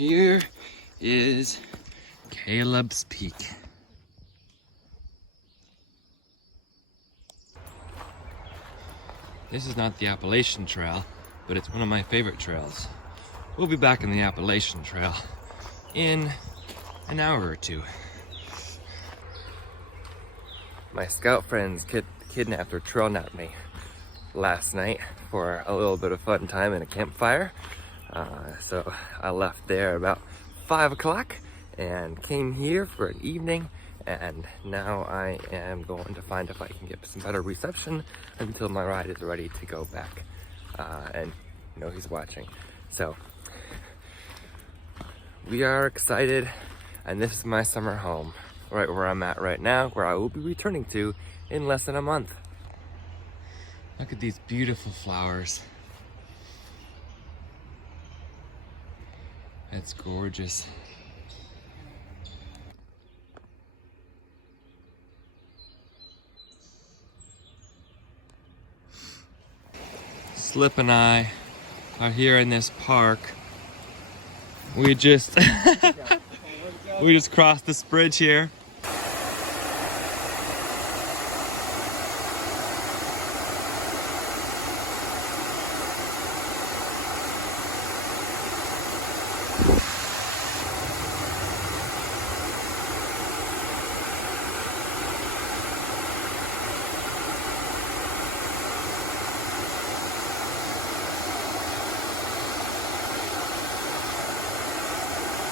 Here is Caleb's Peak. This is not the Appalachian Trail, but it's one of my favorite trails. We'll be back in the Appalachian Trail in an hour or two. My scout friends kidnapped or trail napped me last night for a little bit of fun time in a campfire. So I left there about 5 o'clock and came here for an evening, and now I am going to find if I can get some better reception until my ride is ready to go back. And you know he's watching. So we are excited, and this is my summer home, right where I'm at right now, where I will be returning to in less than a month. Look at these beautiful flowers. That's gorgeous. Slip and I are here in this park. We just we just crossed this bridge here.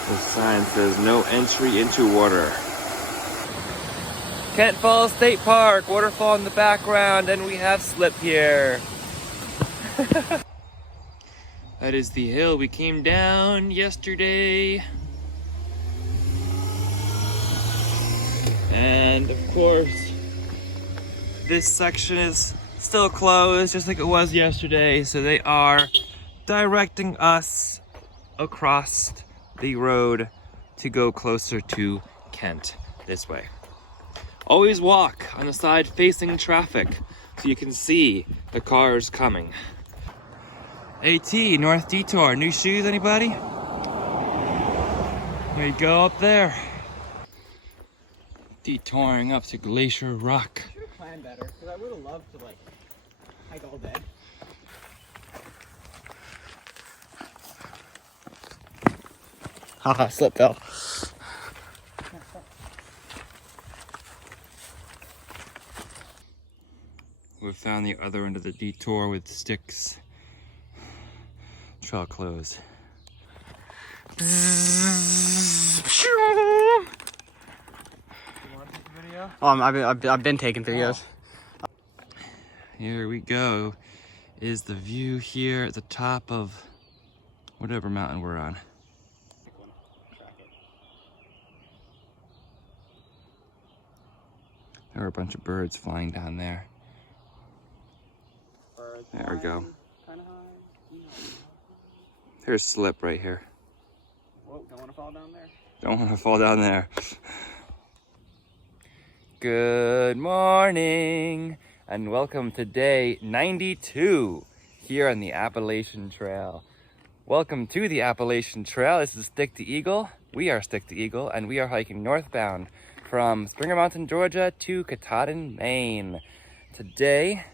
The sign says no entry into water. Kent Falls State Park, waterfall in the background, and we have slip here. That is the hill we came down yesterday. And of course, this section is still closed just like it was yesterday, so they are directing us across the road to go closer to Kent this way. Always walk on the side facing traffic so you can see the cars coming. AT, North Detour, new shoes, anybody? There you go, up there. Detouring up to Glacier Rock. I should have planned better, because I would have loved to hike all day. Haha, slip fell. We found the other end of the detour with sticks. Trail closed. You want to take a video? I've been taking videos. Here we go. Is the view here at the top of whatever mountain we're on. There are a bunch of birds flying down there. There we go. There's slip right here. Whoa, don't want to fall down there. Don't want to fall down there. Good morning and welcome to day 92 here on the Appalachian Trail. Welcome to the Appalachian Trail. This is Stick to Eagle. We are Stick to Eagle, and we are hiking northbound from Springer Mountain, Georgia to Katahdin, Maine. Today,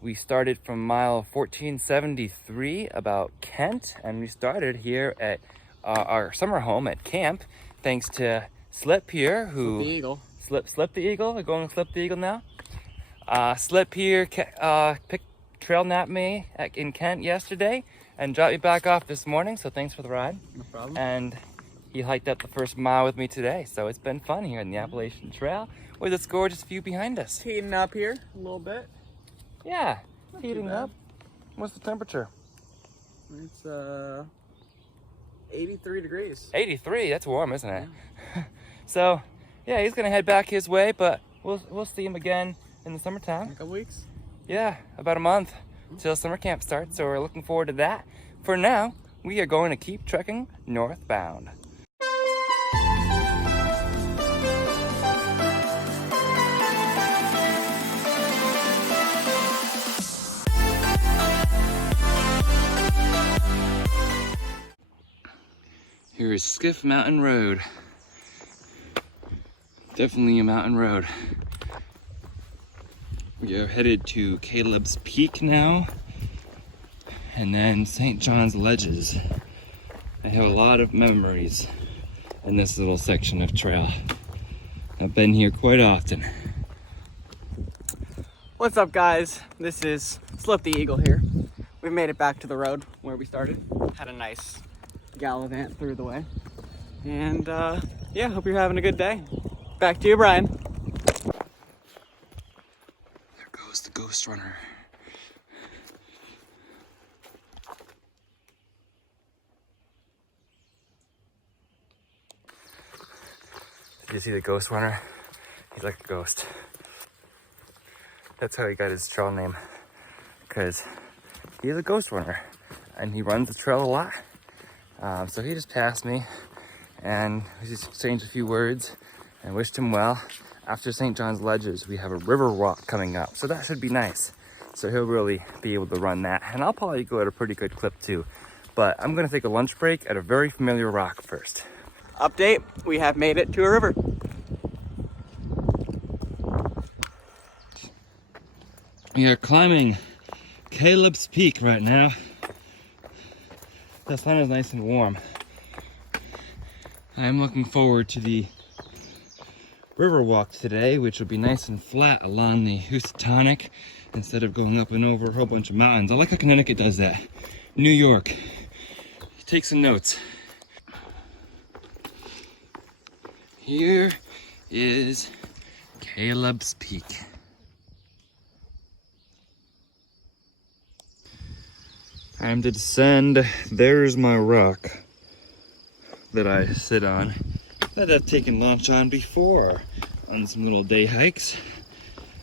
we started from mile 1473 about Kent, and we started here at our summer home at camp, thanks to Slip here, who... Slip the Eagle. Slip the Eagle? We're going to Slip the Eagle now? Slip here trail napped me in Kent yesterday and dropped me back off this morning, so thanks for the ride. No problem. And he hiked up the first mile with me today, so it's been fun here in the Appalachian Trail with this gorgeous view behind us. Heating up here a little bit. Yeah, Not heating too bad. up. What's the temperature? It's 83 degrees. 83, that's warm, isn't it? Yeah. So, yeah, he's gonna head back his way, but we'll see him again in the summertime. In a couple weeks. Yeah, about a month till summer camp starts, so we're looking forward to that. For now, we are going to keep trekking northbound. Here is Skiff Mountain Road. Definitely a mountain road. We are headed to Caleb's Peak now, and then St. John's Ledges. I have a lot of memories in this little section of trail. I've been here quite often. What's up, guys? This is Slip the Eagle here. We made it back to the road where we started. Had a nice gallivant through the way. And yeah, hope you're having a good day. Back to you, Brian. There goes the ghost runner. Did you see the ghost runner? He's like a ghost. That's how he got his trail name, because he's a ghost runner and he runs the trail a lot. So he just passed me and we just exchanged a few words and wished him well. After St. John's Ledges, we have a river walk coming up, so that should be nice. So he'll really be able to run that, and I'll probably go at a pretty good clip too. But I'm gonna take a lunch break at a very familiar rock first. Update, we have made it to a river. We are climbing Caleb's Peak right now. The sun is nice and warm. I'm looking forward to the river walk today, which will be nice and flat along the Housatonic instead of going up and over a whole bunch of mountains. I like how Connecticut does that. New York. Take some notes. Here is Caleb's Peak. Time to descend. There's my rock that I sit on, that I've taken lunch on before on some little day hikes.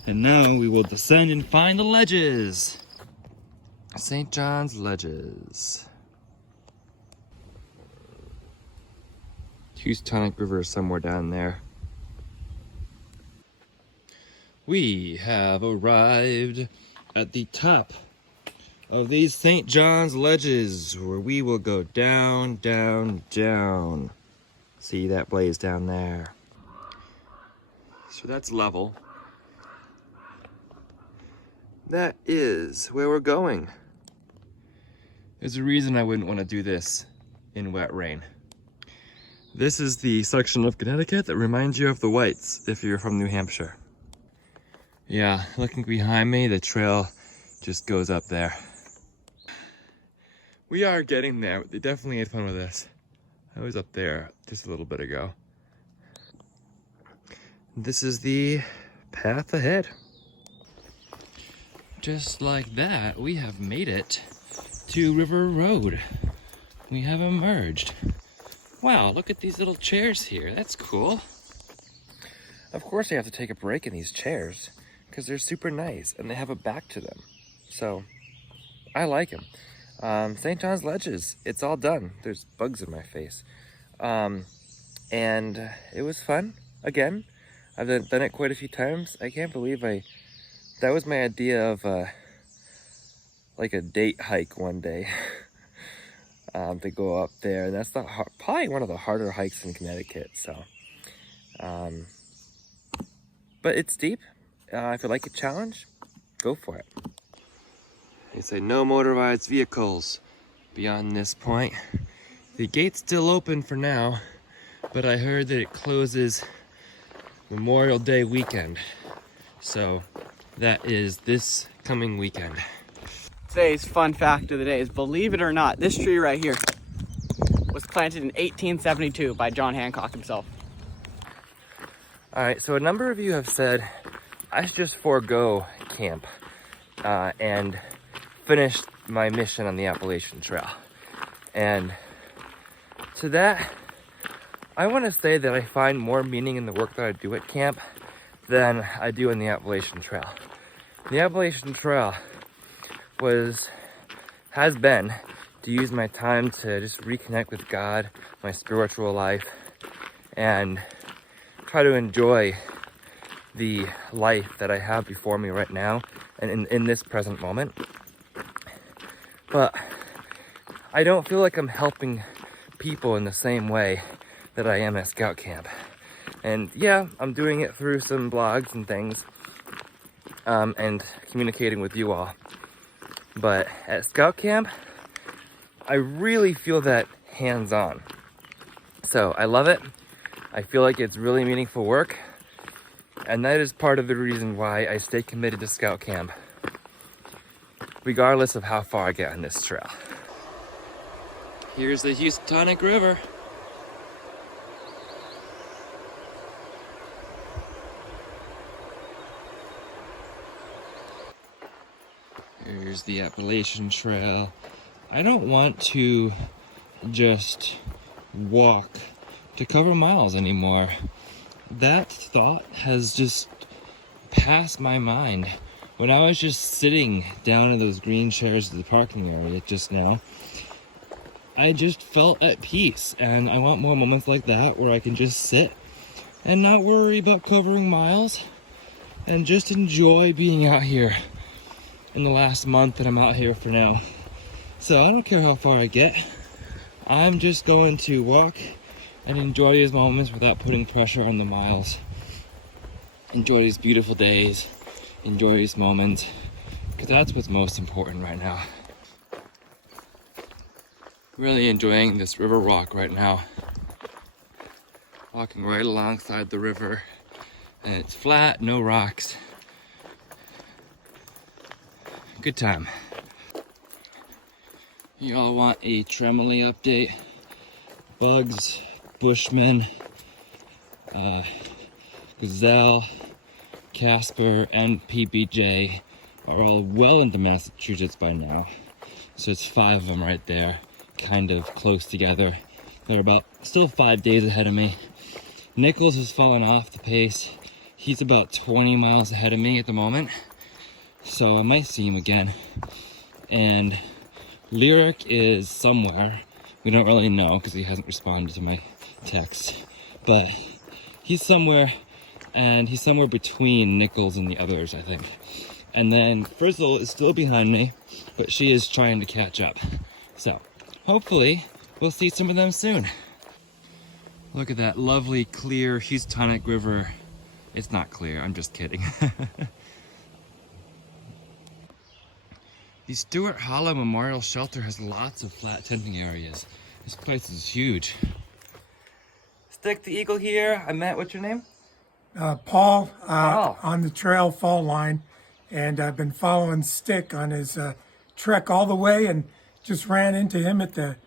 And now we will descend and find the ledges. St. John's Ledges. Housatonic River is somewhere down there. We have arrived at the top of these St. John's Ledges, where we will go down, down, down. See that blaze down there? So that's level. That is where we're going. There's a reason I wouldn't want to do this in wet rain. This is the section of Connecticut that reminds you of the Whites if you're from New Hampshire. Yeah, looking behind me, the trail just goes up there. We are getting there. They definitely had fun with this. I was up there just a little bit ago. This is the path ahead. Just like that, we have made it to River Road. We have emerged. Wow, look at these little chairs here. That's cool. Of course you have to take a break in these chairs because they're super nice and they have a back to them. So I like them. St. John's Ledges, it's all done. There's bugs in my face. And it was fun. Again, I've done it quite a few times. I can't believe that was my idea of like a date hike one day. To go up there, and that's probably one of the harder hikes in Connecticut. So, but it's steep. If you like a challenge, go for it. They say no motorized vehicles beyond this point. The gate's still open for now, but I heard that it closes Memorial Day weekend. So that is this coming weekend. Today's fun fact of the day is, believe it or not, this tree right here was planted in 1872 by John Hancock himself. All right, so a number of you have said I should just forego camp and finish my mission on the Appalachian Trail. And to that, I want to say that I find more meaning in the work that I do at camp than I do on the Appalachian Trail. The Appalachian Trail has been to use my time to just reconnect with God, my spiritual life, and try to enjoy the life that I have before me right now and in this present moment. But I don't feel like I'm helping people in the same way that I am at scout camp. And yeah, I'm doing it through some blogs and things, and communicating with you all. But at scout camp, I really feel that hands-on. So I love it. I feel like it's really meaningful work. And that is part of the reason why I stay committed to scout camp, regardless of how far I get on this trail. Here's the Housatonic River. Here's the Appalachian Trail. I don't want to just walk to cover miles anymore. That thought has just passed my mind. When I was just sitting down in those green chairs of the parking area just now, I just felt at peace, and I want more moments like that where I can just sit and not worry about covering miles and just enjoy being out here in the last month that I'm out here for now. So I don't care how far I get. I'm just going to walk and enjoy these moments without putting pressure on the miles. Enjoy these beautiful days. Enjoy these moments, because that's what's most important right now. Really enjoying this river walk right now. Walking right alongside the river, and it's flat, no rocks. Good time. Y'all want a Tramily update? Bugs, Bushmen, Gazelle, Casper, and PBJ are all well into Massachusetts by now. So it's 5 of them right there, kind of close together. They're about still 5 days ahead of me. Nichols has fallen off the pace. He's about 20 miles ahead of me at the moment, so I might see him again. And Lyric is somewhere. We don't really know because he hasn't responded to my text, but he's somewhere, and he's somewhere between Nichols and the others, I think. And then Frizzle is still behind me, but she is trying to catch up. So hopefully we'll see some of them soon. Look at that lovely clear Housatonic River. It's not clear, I'm just kidding. The Stewart Hollow Memorial Shelter has lots of flat tenting areas. This place is huge. Stick the Eagle here. I met, what's your name? Paul, Paul. on the trail fall line, and I've been following Stick on his trek all the way, and just ran into him at the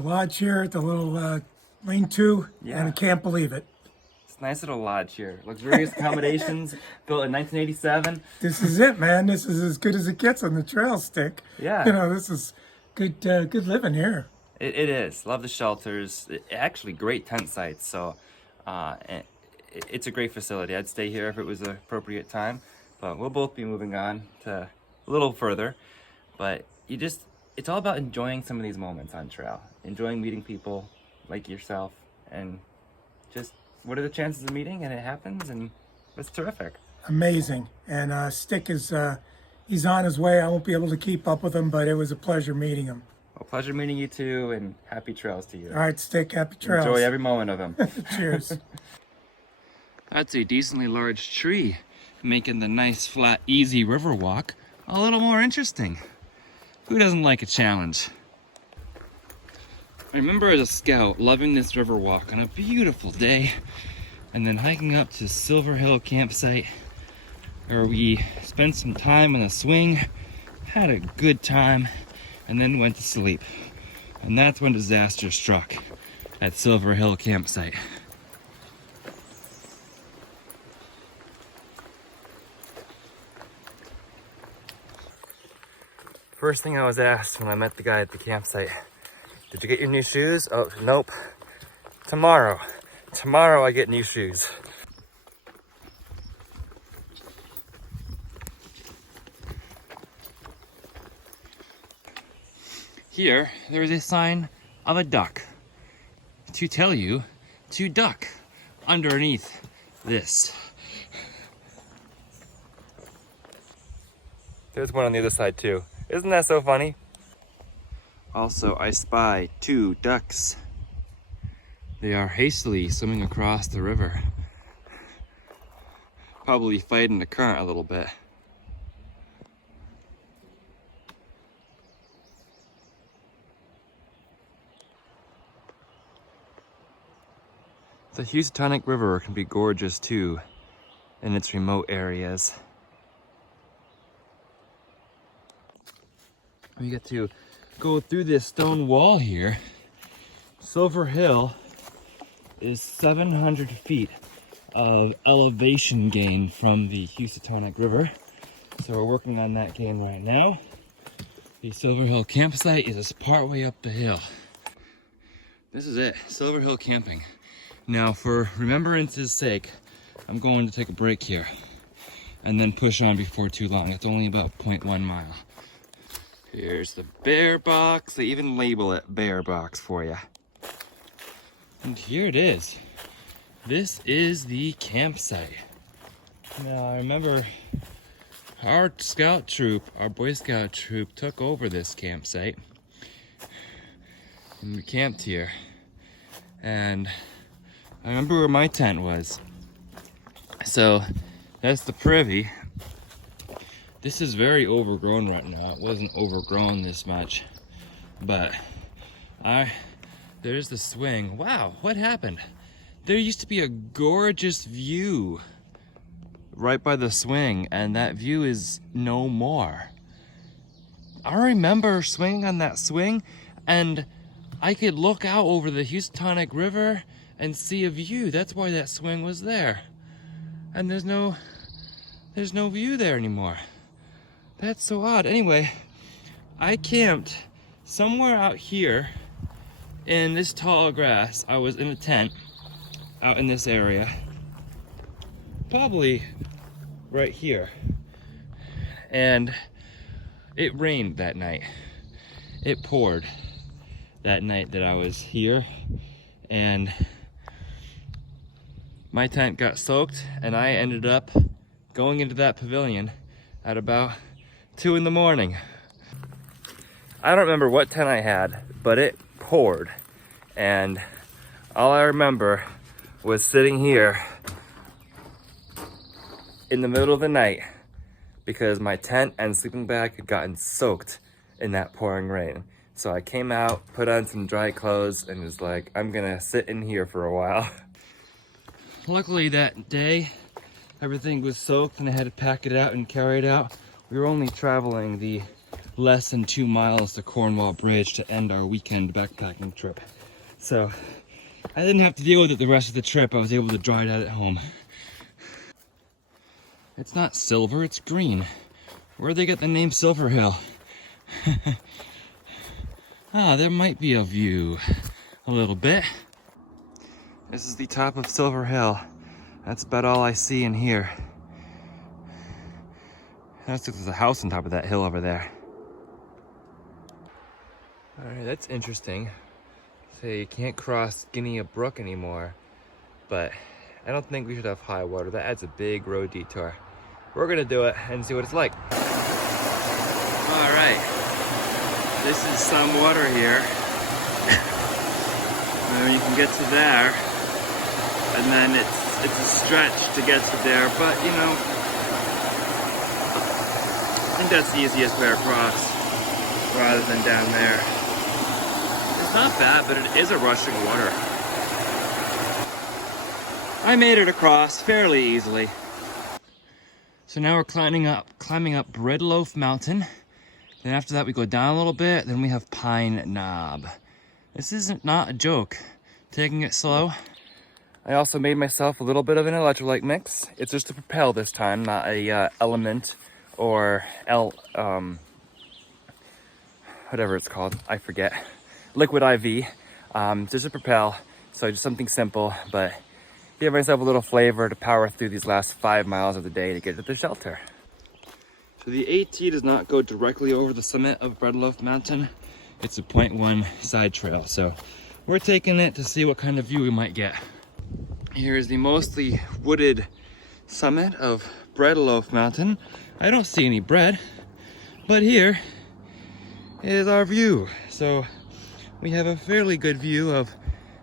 lodge here, at the little lean-to, and I can't believe it. It's a nice little lodge here. Luxurious accommodations, built in 1987. This is it, man. This is as good as it gets on the trail, Stick. Yeah. You know, this is good living here. It is. Love the shelters. Actually, great tent sites. So, it's a great facility. I'd stay here if it was the appropriate time. But we'll both be moving on to a little further. But it's all about enjoying some of these moments on trail. Enjoying meeting people like yourself. And just, what are the chances of meeting? And it happens, and it's terrific. Amazing. And Stick is, he's on his way. I won't be able to keep up with him, but it was a pleasure meeting him. Well, pleasure meeting you too, and happy trails to you. All right, Stick, happy trails. Enjoy every moment of them. Cheers. That's a decently large tree, making the nice, flat, easy river walk a little more interesting. Who doesn't like a challenge? I remember as a scout loving this river walk on a beautiful day, and then hiking up to Silver Hill campsite, where we spent some time on a swing, had a good time, and then went to sleep. And that's when disaster struck at Silver Hill campsite. First thing I was asked when I met the guy at the campsite, did you get your new shoes? Oh, nope. Tomorrow I get new shoes. Here, there is a sign of a duck to tell you to duck underneath this. There's one on the other side too. Isn't that so funny? Also, I spy 2 ducks. They are hastily swimming across the river. Probably fighting the current a little bit. The Housatonic River can be gorgeous too in its remote areas. We get to go through this stone wall here. Silver Hill is 700 feet of elevation gain from the Housatonic River. So we're working on that gain right now. The Silver Hill campsite is just partway up the hill. This is it, Silver Hill camping. Now for remembrance's sake, I'm going to take a break here and then push on before too long. It's only about 0.1 mile. Here's the bear box. They even label it bear box for you. And here it is. This is the campsite. Now I remember our scout troop, our Boy Scout troop, took over this campsite. And we camped here. And I remember where my tent was. So that's the privy. This is very overgrown right now. It wasn't overgrown this much, but there's the swing. Wow, what happened? There used to be a gorgeous view right by the swing, and that view is no more. I remember swinging on that swing, and I could look out over the Housatonic River and see a view. That's why that swing was there. And there's no view there anymore. That's so odd. Anyway, I camped somewhere out here in this tall grass. I was in a tent out in this area. Probably right here. And it rained that night. It poured that night that I was here. And my tent got soaked, and I ended up going into that pavilion at about 2 in the morning. I don't remember what tent I had, but it poured. And all I remember was sitting here in the middle of the night because my tent and sleeping bag had gotten soaked in that pouring rain. So I came out, put on some dry clothes, and was like, I'm gonna sit in here for a while. Luckily that day, everything was soaked and I had to pack it out and carry it out. We were only traveling the less than 2 miles to Cornwall Bridge to end our weekend backpacking trip. So I didn't have to deal with it the rest of the trip. I was able to dry it out at home. It's not silver, it's green. Where'd they get the name Silver Hill? There might be a view a little bit. This is the top of Silver Hill. That's about all I see in here. There's a house on top of that hill over there. All right, that's interesting. So you can't cross Guinea Brook anymore, but I don't think we should have high water. That adds a big road detour. We're gonna do it and see what it's like. All right, this is some water here. You can get to there, and then it's a stretch to get to there, but you know, I think that's the easiest way across rather than down there. It's not bad, but it is a rushing water. I made it across fairly easily. So now we're climbing up Bread Loaf Mountain. Then after that we go down a little bit, then we have Pine Knob. This isn't not a joke. Taking it slow. I also made myself a little bit of an electrolyte mix. It's just a Propel this time, not a Element or whatever it's called, I forget. Liquid IV, just a Propel, so just something simple, but give myself a little flavor to power through these last 5 miles of the day to get to the shelter. So the AT does not go directly over the summit of Bread Loaf Mountain. It's a 0.1 side trail, so we're taking it to see what kind of view we might get. Here is the mostly wooded summit of Bread Loaf Mountain. I don't see any bread, but here is our view. So So we have a fairly good view of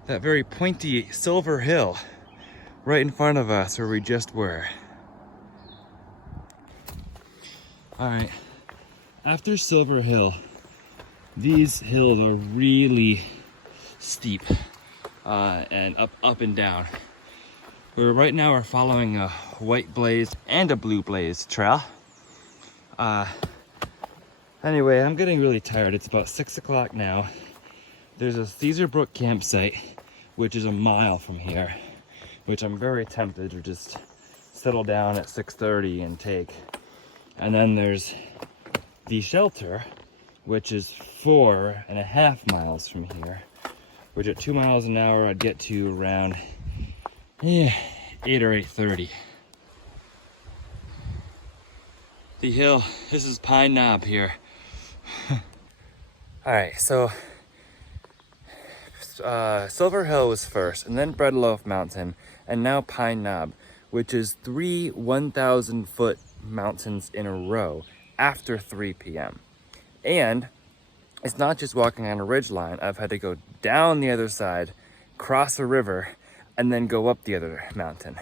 that very pointy Silver Hill right in front of us where we just were. All right, after Silver Hill, these hills are really steep and up and down. Right now we're following a white blaze and a blue blaze trail. Anyway, I'm getting really tired. It's about 6 o'clock now. There's a Caesar Brook campsite, which is a mile from here, which I'm very tempted to just settle down at 6:30 and take. And then there's the shelter, which is 4.5 miles from here, which at 2 miles an hour I'd get to around 8 or 8:30. The hill, this is Pine Knob here. All right, so Silver Hill was first, and then Breadloaf Mountain, and now Pine Knob, which is 3 1,000-foot mountains in a row after 3 p.m. And it's not just walking on a ridge line. I've had to go down the other side, cross a river, and then go up the other mountain.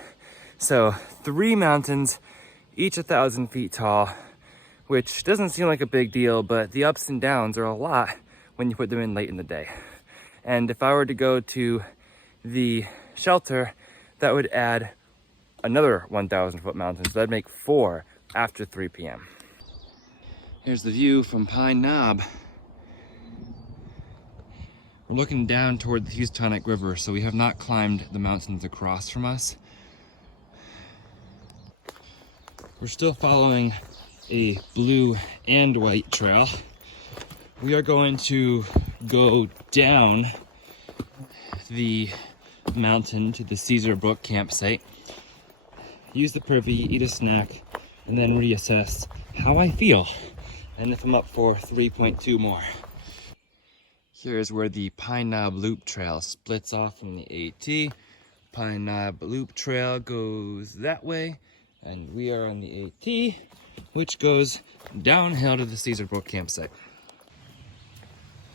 So 3 mountains, each 1,000 feet tall, which doesn't seem like a big deal, but the ups and downs are a lot when you put them in late in the day. And if I were to go to the shelter, that would add another 1,000-foot mountain, so that'd make 4 after 3 p.m. Here's the view from Pine Knob. We're looking down toward the Housatonic River, so we have not climbed the mountains across from us. We're still following a blue and white trail. We are going to go down the mountain to the Caesar Brook campsite, use the privy, eat a snack, and then reassess how I feel and if I'm up for 3.2 more. Here's where the Pine Knob Loop Trail splits off from the AT. Pine Knob Loop Trail goes that way, and we are on the AT, which goes downhill to the Caesar Brook campsite.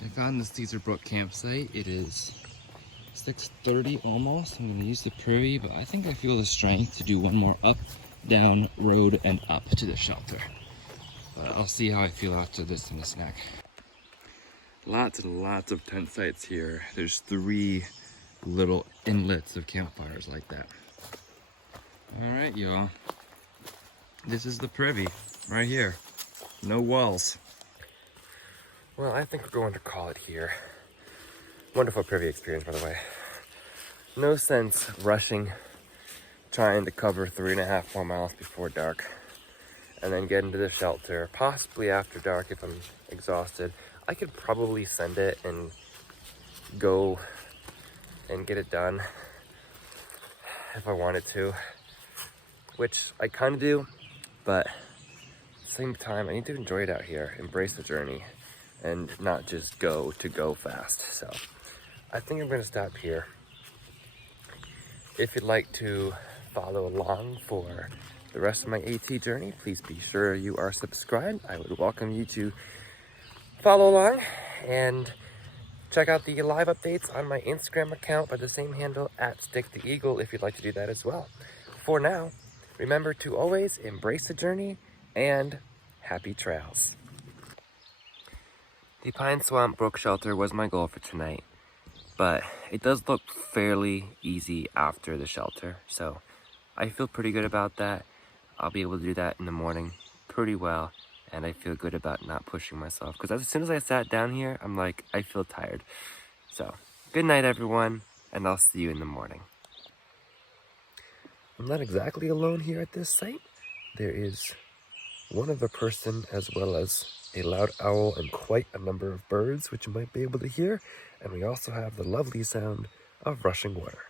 I found the Caesar Brook campsite. It is 6:30 almost. I'm gonna use the privy, but I think I feel the strength to do one more up, down, road, and up to the shelter. But I'll see how I feel after this and a snack. Lots and lots of tent sites here. There's 3 little inlets of campfires like that. All right, y'all. This is the privy right here. No walls. Well, I think we're going to call it here. Wonderful privy experience, by the way. No sense rushing, trying to cover 3.5 more miles before dark, and then get into the shelter, possibly after dark if I'm exhausted. I could probably send it and go and get it done if I wanted to, which I kind of do, but at the same time, I need to enjoy it out here, embrace the journey, and not just go to go fast. So I think I'm going to stop here. If you'd like to follow along for the rest of my AT journey, please be sure you are subscribed. I would welcome you to follow along and check out the live updates on my Instagram account by the same handle @StickTheEagle if you'd like to do that as well. For now, remember to always embrace the journey and happy trails. The Pine Swamp Brook Shelter was my goal for tonight, but it does look fairly easy after the shelter, so I feel pretty good about that. I'll be able to do that in the morning pretty well, and I feel good about not pushing myself, because as soon as I sat down here, I'm like, I feel tired. So, good night everyone, and I'll see you in the morning. I'm not exactly alone here at this site. There is one other person, as well as a loud owl and quite a number of birds, which you might be able to hear, and we also have the lovely sound of rushing water.